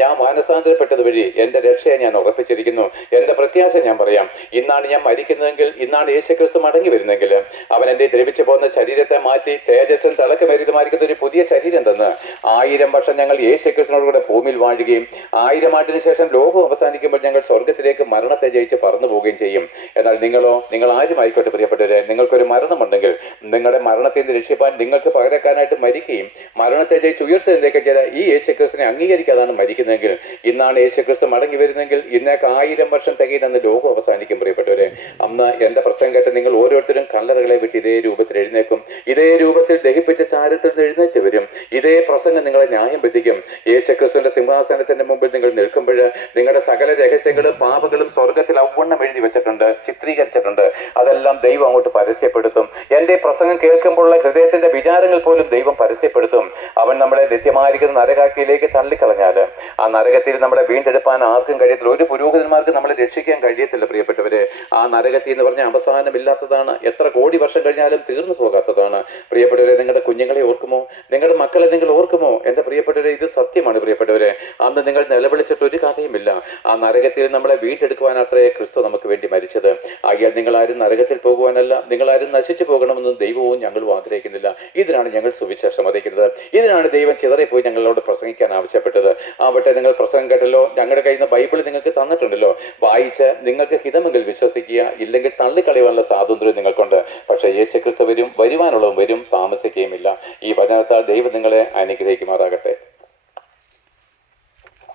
ഞാൻ മാനസാന്തരപ്പെട്ടത് വഴി എൻ്റെ രക്ഷയെ ഞാൻ ഉറപ്പിച്ചിരിക്കുന്നു. എൻ്റെ പ്രത്യാശ ഞാൻ പറയാം. ഇന്നാണ് ഞാൻ മരിക്കുന്നതെങ്കിൽ, ഇന്നാണ് യേശുക്രിസ്തു മടങ്ങി വരുന്നെങ്കിൽ, അവൻ എൻ്റെ ദ്രവിച്ചു പോകുന്ന ശരീരത്തെ മാറ്റി തേജസ്സും തിളക്കമേറിയതുമായിരിക്കുന്ന ഒരു പുതിയ ശരീരം തന്ന് 1000 വർഷം ഞങ്ങൾ യേശുക്രിസ്തുവിനോടുകൂടെ ഭൂമിയിൽ വാഴുകയും 1000 ആണ്ടിന് ശേഷം ലോകം അവസാനിക്കുമ്പോൾ ഞങ്ങൾ സ്വർഗത്തിലേക്ക് മരണത്തെ ജയിച്ച് പറന്നു പോവുകയും ചെയ്യും. എന്നാൽ നിങ്ങൾ ആരുമായിക്കോട്ടെ പ്രിയപ്പെട്ടവരെ, നിങ്ങൾക്കൊരു മരണമുണ്ടെങ്കിൽ നിങ്ങളുടെ മരണത്തിൽ നിന്ന് രക്ഷിപ്പാൻ നിങ്ങൾക്ക് പകരക്കാനായിട്ട് മരിക്കുകയും മരണത്തെ ജയിച്ച് ഉയർത്തുന്നതൊക്കെ ചെയ്ത ഈ യേശുക്രിസ്തുവിനെ അംഗീകരിക്കാതാണ് മരിക്കുന്നതെങ്കിൽ, ഇന്നാണ് യേശുക്രിസ്തു മടങ്ങി വരുന്നെങ്കിൽ ഇന്നേക്ക് 1000 വർഷം തികയുന്ന ലോകം അവസാനിക്കും. പ്രിയപ്പെട്ടവരെ, അന്ന് എൻ്റെ പ്രസംഗം കേട്ട് നിങ്ങൾ ഓരോരുത്തരും കല്ലറകളെ വിട്ട് ഇതേ രൂപത്തിൽ എഴുന്നേക്കും, ഇതേ രൂപത്തിൽ ദഹിപ്പിച്ച ചാരത്തിൽ നിന്ന് എഴുന്നേറ്റ് വരും. ഇതേ പ്രസംഗം നിങ്ങളെ ന്യായം വിധിക്കും. യേശുക്രിസ്തുവിന്റെ സിംഹാസനത്തിന്റെ മുമ്പിൽ നിങ്ങൾ നിൽക്കുമ്പോൾ നിങ്ങളുടെ സകല രഹസ്യങ്ങളും പാപങ്ങളും സ്വർഗത്തിൽ അവണ്ണം എഴുതി വെച്ചിട്ടുണ്ട്, ചിത്രീകരിച്ചിട്ടുണ്ട്. അതെല്ലാം ദൈവം അങ്ങോട്ട് പരസ്യപ്പെടുത്തും. എൻ്റെ പ്രസംഗം കേൾക്കുമ്പോഴുള്ള ഹൃദയത്തിന്റെ വിചാരങ്ങൾ പോലും ദൈവം പരസ്യപ്പെടുത്തും. അവൻ നമ്മളെ നിത്യമായിരിക്കുന്ന നരകാക്കിയിലേക്ക് തള്ളിക്കളഞ്ഞാൽ ആ നരകത്തിൽ നമ്മളെ വീണ്ടെടുപ്പാൻ ആർക്കും കഴിയത്തില്ല. ഒരു പുരോഹിതന്മാർക്ക് നമ്മളെ രക്ഷിക്കാൻ കഴിയത്തില്ല. പ്രിയപ്പെട്ടവരെ, ആ നരകത്തിൽ എന്ന് പറഞ്ഞാൽ അവസാനമില്ലാത്തതാണ്. എത്ര കോടി വർഷം കഴിഞ്ഞാലും തീർന്നു പോകാത്തതാണ്. പ്രിയപ്പെട്ടവരെ, നിങ്ങളുടെ കുഞ്ഞുങ്ങളെ ഓർക്കുമോ? നിങ്ങളുടെ മക്കളെ നിങ്ങൾ ഓർക്കുമോ? എൻ്റെ പ്രിയപ്പെട്ടവരെ, ഇത് സത്യമാണ്. പ്രിയപ്പെട്ടവരെ, അന്ന് നിങ്ങൾ നിലവിളിച്ചിട്ട് ഒരു കഥയുമില്ല. ആ നരകത്തിൽ നമ്മളെ വീണ്ടെടുക്കുവാനത്രേ ക്രിസ്തു നമുക്ക് വേണ്ടി മരിച്ചത്. ആകിയാൽ നിങ്ങളാരും നരകത്തിൽ പോകുവാനല്ല, നിങ്ങളാരും നശിച്ചു പോകണമെന്നും ദൈവവും ഞങ്ങളും ആഗ്രഹിക്കുന്നില്ല. ഇതിനാണ് ഞങ്ങൾ സുവിശേഷം അറിയിക്കുന്നത്. ഇതിനാണ് ദൈവം ചിതറിപ്പോയി ഞങ്ങളോട് പ്രസംഗിക്കാൻ ആവശ്യപ്പെട്ടത്. ആവട്ടെ, നിങ്ങൾ പ്രസംഗം കേട്ടല്ലോ, ഞങ്ങളുടെ കയ്യിൽ നിന്ന് ബൈബിൾ നിങ്ങൾക്ക് തന്നിട്ടുണ്ടല്ലോ, വായിച്ച് നിങ്ങൾക്ക് ഹിതമെങ്കിൽ വിശ്വസിക്കുക, ഇല്ലെങ്കിൽ തള്ളിക്കളയുവാനുള്ള സ്വാതന്ത്ര്യം നിങ്ങൾക്കുണ്ട്. പക്ഷേ യേശുക്രിസ്തു വരുവാനുള്ളതും വരും, താമസിക്കുകയുമില്ല. ഈ വചനത്താൽ ദൈവം നിങ്ങളെ അനുഗ്രഹിക്കുമാറാകട്ടെ.